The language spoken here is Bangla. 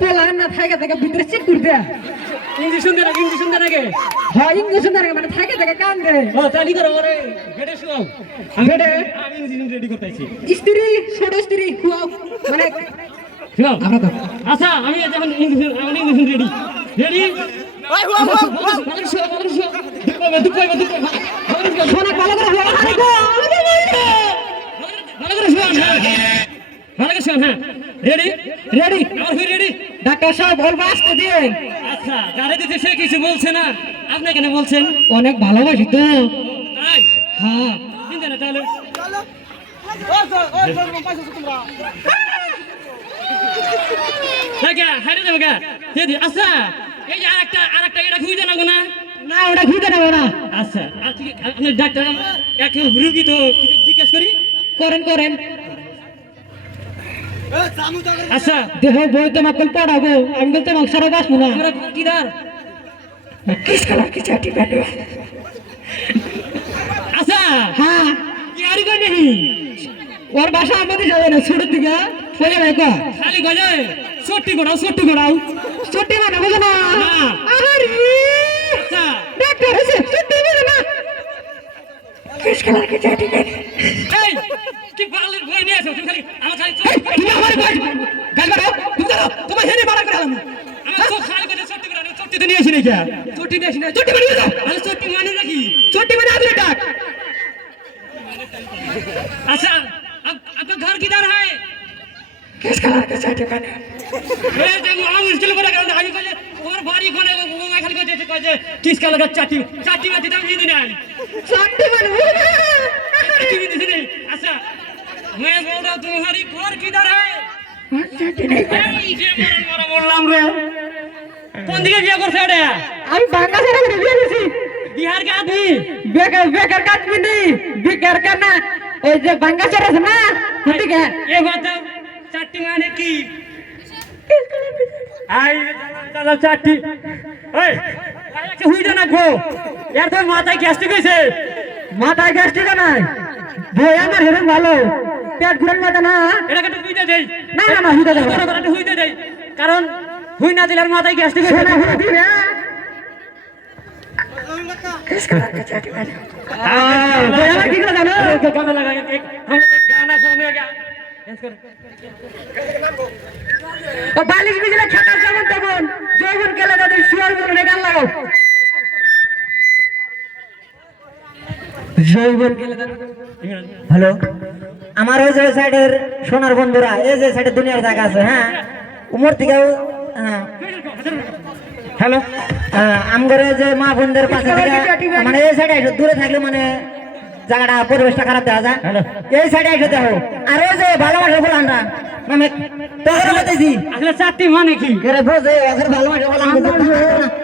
পোলা না থাকে থাকে ভিতরে চেক করতে ইঞ্জেকশন দেন আগে ইঞ্জেকশন দেন আগে হয় ইঞ্জেকশন থাকে মানে থাকে থাকে কান দে। ও তালি করো ওরে গেটে শুয়াও গেটে? আমি ইঞ্জেকশন রেডি করতেছি স্ত্রী ছোট স্ত্রী খুয়াও মানে শুয়াও আমরা তো আচ্ছা আমি এখন ইঞ্জেকশন আমি ইঞ্জেকশন রেডি রেডি দুঃখ করে ভালো করে হ্যাঁ ভালো করে শুয়ান হ্যাঁ রেডি রেডি হই রেডি ডাক্তার সাহেব বলব আসতে দিন আচ্ছা গাড়ি দিতে সে কিছু বলছে না। আপনি কেন বলছেন? অনেক ভালোবাসি তো। তাই? হ্যাঁ। চিন্তা না তাহলে। হাইরে যাবে গা। দিদি আচ্ছা। এই যে আরেকটা আরেকটা এটা খুঁজে না। না ওটা খুঁজে নেব না। আচ্ছা আপনি ডাক্তার এক রুগী তো জিজ্ঞেস করি? করেন করেন। আচ্ছা দেহ বই তোমাকে পড়াবো আমি বলতে তোমাকে সারা বাসবো না কিদার কি চাটি কাটো আচ্ছা হ্যাঁ কি আর কই নেই ওর বাসা আমাদের যাবে না ছোট দিকে ফলে রাখো খালি গজে সট্টি করাও সট্টি করাও ছোটি মানে বুঝো না। আরে আচ্ছা। ডাক্তার এসে ছোটি কিস কালার কি চাটি কাটো এই কি পারলে বই নিয়ে এসো তুমি খালি আমার খালি চোখ তুমি আমার গাল গাল গাল তুমি জানো তোমার হেনে মারা করে আমি আমার চোখ খালি করে সট্টি করে সট্টি তো নিয়ে আসি নাকি ছোটি নিয়ে আসি না ছোটি মানে যাও আমি সট্টি মানে নাকি ছোটি মানে আদরে ডাক अच्छा अब आपका घर किधर है किस कलर के चाटी काटो मैं खाली कहते कहे किस का लगा चाटी चाटी में दिदा भी नहीं ছোটি মানে বুঝো না चाटी भी नहीं अच्छा मैं बोल रहा हूं तुम्हारी घर किधर है চাটি নেই এই যে মরণ মরা বললাম রে কোন দিকে বিয়ে করছে এটা আমি বাংলা ছেড়ে করে বিয়ে দিছি বিহার के आदमी বেকার বেকার কাটবি নি বেকার কানা ওই যে বাঙ্গা ছেড়ে আছে না ওদিকে ये बताओ चाटी माने की আই দাদা চাটি ওই আরেকটা হুই জানা গো এর তো মাথায় গ্যাস্ট্রিক মাথায় গ্যাস ঠিক নাই বই আমার হেরেন ভালো পেট ঘুরেন মাথা না এটাকে একটু হুইতে দেই না না না একটু হুইতে দেই কারণ হুই না দিলে মাথায় গ্যাস্ট্রিক হুই দিবে किस হ্যালো? আমার ওই যে সাইডের সোনার বন্ধুরা এই যে সাইডে দুনিয়ার জায়গা আছে হ্যাঁ? উমর থেকেও হ্যাঁ। হ্যালো? হ্যাঁ, যে মা বোনদের পাশে থেকে মানে এই সাইডে দূরে থাকলে মানে জায়গাটা পরিবেশটা খারাপ দেখা যায়। এই সাইডে এসে দেখো। আর ওই যে ভালোবাসা বলে আমরা মানে তোকে বলতেছি আসলে চাটি মানে কি? ভালোবাসা বলে